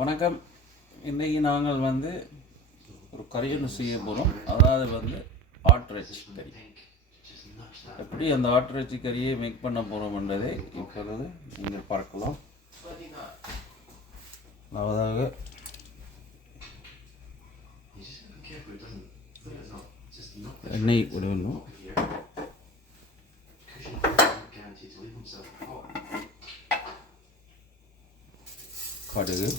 வணக்கம். இன்றைக்கி நாங்கள் ஒரு கறி ஒன்று செய்ய போகிறோம். அதாவது ஆட்டிறைச்சி கறி. எப்படி அந்த ஆட்டிறைச்சி கறியை மேக் பண்ண போகிறோம் என்பதை இப்பொழுது நீங்கள் பார்க்கலாம். அதாவது எண்ணெய் விடணும். கடுகு,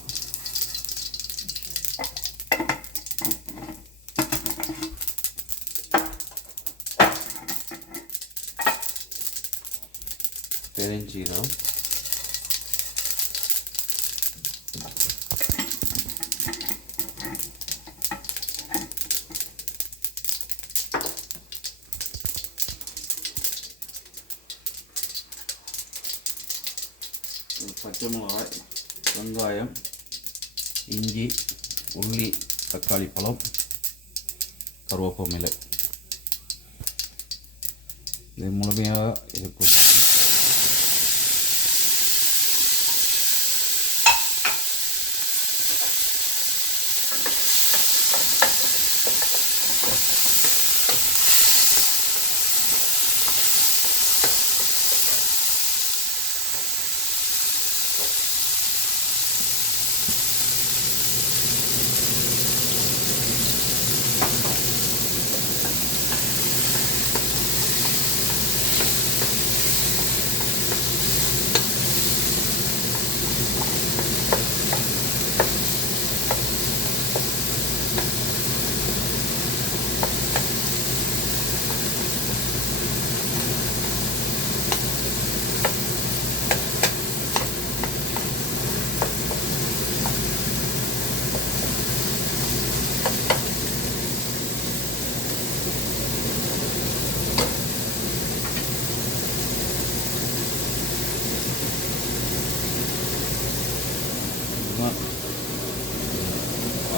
பெருஞ்சீரகம், பச்சை மிளகாய், வெங்காயம், இஞ்சி, உள்ளி, தக்காளி பழம், கருவேப்பிலை இது முழுமையாக இருக்கும்.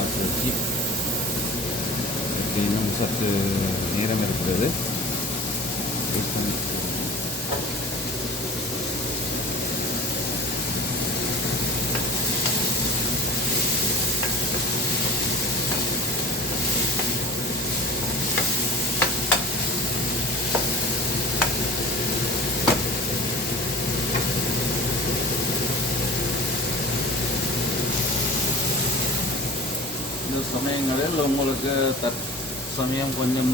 ஆட்டிறைச்சி இன்னும் சற்று நேரம் இருக்கிறது. இந்த சமயங்களில் உங்களுக்கு தற்சமயம் கொஞ்சம்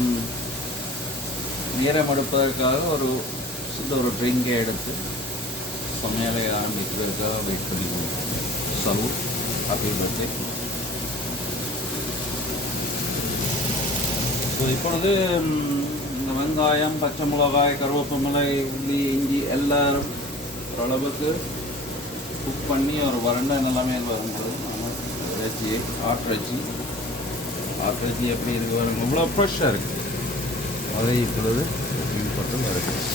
நேரம் எடுப்பதற்காக ஒரு ட்ரிங்கை எடுத்து சமையலை ஆரம்பிக்கிறதுக்காக வெயிட் பண்ணிக்கணும். Salute, happy birthday. ஸோ இப்பொழுது இந்த வெங்காயம், பச்சை மிளகாய், கருவேப்பிலை, உள்ளி, இஞ்சி எல்லாரும் ஓரளவுக்கு குக் பண்ணி ஒரு வறண்ட நிலைமையில் வரும்போது ஆட்டிறைச்சி எப்படி இருக்கு பாருங்க, இவ்வளோ ஃப்ரெஷ்ஷாக இருக்குது. அதை இப்பொழுது பின்பற்றம் இருக்குது.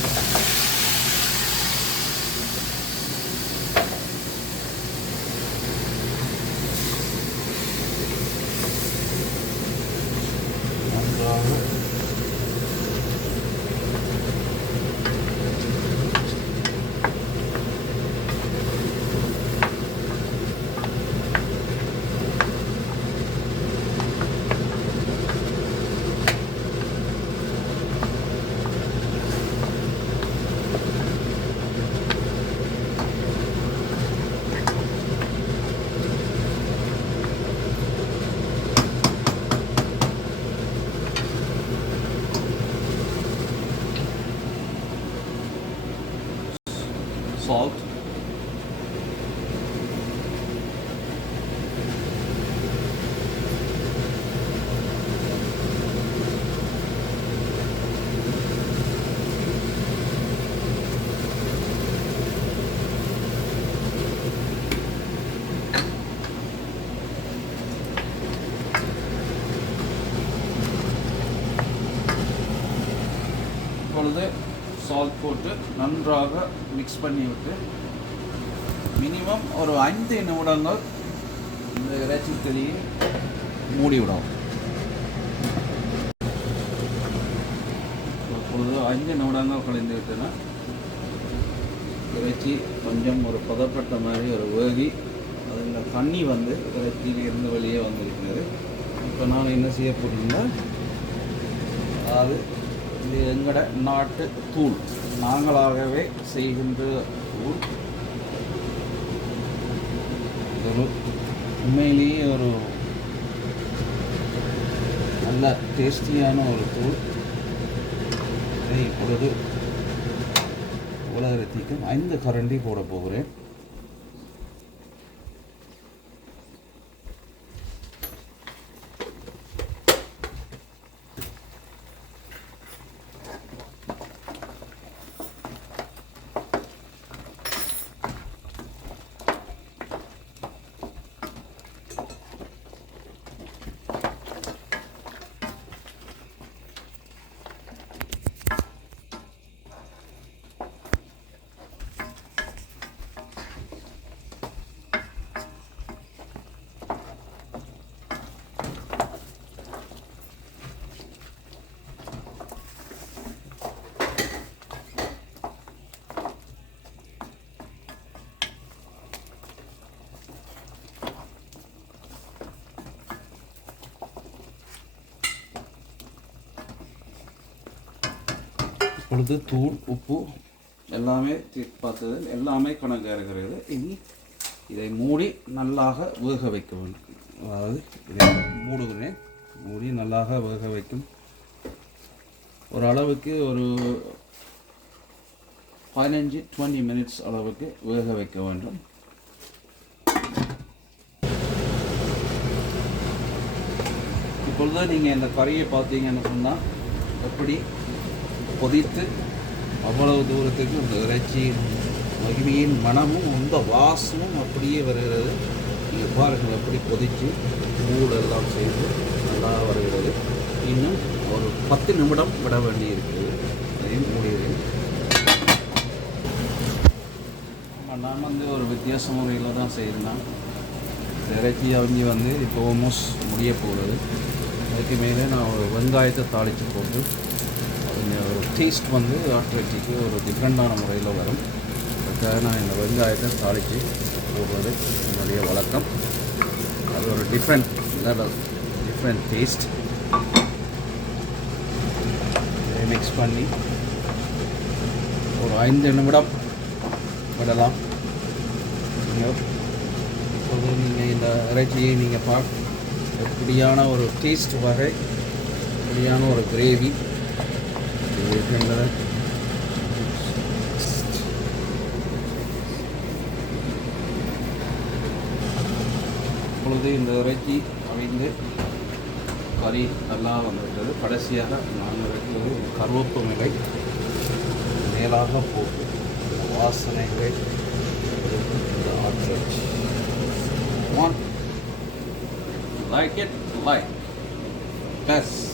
Salt, இப்பொழுது சால்ட் போட்டு நன்றாக மிக்ஸ் பண்ணி விட்டு மினிமம் ஒரு 5 நிமிடங்கள் இந்த இறைச்சி கறியை மூடி விடும். இப்பொழுது 5 நிமிடங்கள் கழிந்து விட்டன. இறைச்சி கொஞ்சம் ஒரு பதப்பட்ட மாதிரி ஒரு வேகி அதில் தண்ணி வந்து இறைச்சியிலிருந்து வெளியே வந்திருக்கிறது. இப்போ நான் என்ன செய்ய போகிறேன்னா, அதாவது இது எங்களோட நாட்டு தூள், நாங்களாகவே செய்கின்ற தூள். இது ஒரு உண்மையிலேயே ஒரு நல்ல டேஸ்டியான ஒரு தூள். இதை இப்பொழுது உலகத்திற்கு 5 கரண்டி போட போகிறேன். இப்பொழுது தூள், உப்பு எல்லாமே பார்த்தது எல்லாமே கணக்காக இருக்கிறது. இனி இதை மூடி நல்லாக வேக வைக்க வேண்டும். அதாவது இதை மூடுகிறேன். மூடி நல்லாக வேக வைக்கும் ஒரு அளவுக்கு ஒரு 15-20 மினிட்ஸ் அளவுக்கு வேக வைக்க வேண்டும். இப்பொழுது நீங்கள் இந்த கறியை பார்த்தீங்கன்னு சொன்னால் எப்படி கொதித்து அவ்வளவு தூரத்துக்கு இந்த இறைச்சி மகிமையின் மனமும் இந்த வாசமும் அப்படியே வருகிறது. நீங்கள் பாருங்கள் எப்படி கொதித்து மூடெல்லாம் செய்து நல்லா வருகிறது. இன்னும் ஒரு 10 நிமிடம் விட வேண்டி இருக்குது. அதையும் மூடிடுறேன். நான் வந்து ஒரு வித்தியாச முறையில் தான் செய்கிறேன். இறைச்சி அவங்க வந்து இப்போ ஆல்மோஸ்ட் முடிய போகிறது. அதுக்கு மேலே நான் ஒரு வெங்காயத்தை தாளித்து போட்டு ஒரு டேஸ்ட் வந்து ஆட்டிறைச்சிக்கு ஒரு டிஃப்ரெண்டான முறையில் வரும். அதுக்காக நான் இந்த வெங்காயத்தை தாளித்து போடுறது என்னுடைய வழக்கம். அது ஒரு டிஃப்ரெண்ட் டேஸ்ட். இதை மிக்ஸ் பண்ணி ஒரு 5 நிமிடம் விடலாம். இப்போது நீங்கள் இந்த இறைச்சியை நீங்கள் எப்படியான ஒரு டேஸ்ட் வரை, எப்படியான ஒரு கிரேவி இருக்கின்றன. இப்பொழுது இந்த இறைச்சி அவிந்து கறி நல்லா வந்துவிட்டது. கடைசியாக நாங்கள் வைக்கிறது கருவேப்பிலை மேலாக போட்டு வாசனைகளை இந்த ஆட்டிறைச்சி. Like it, like. Best.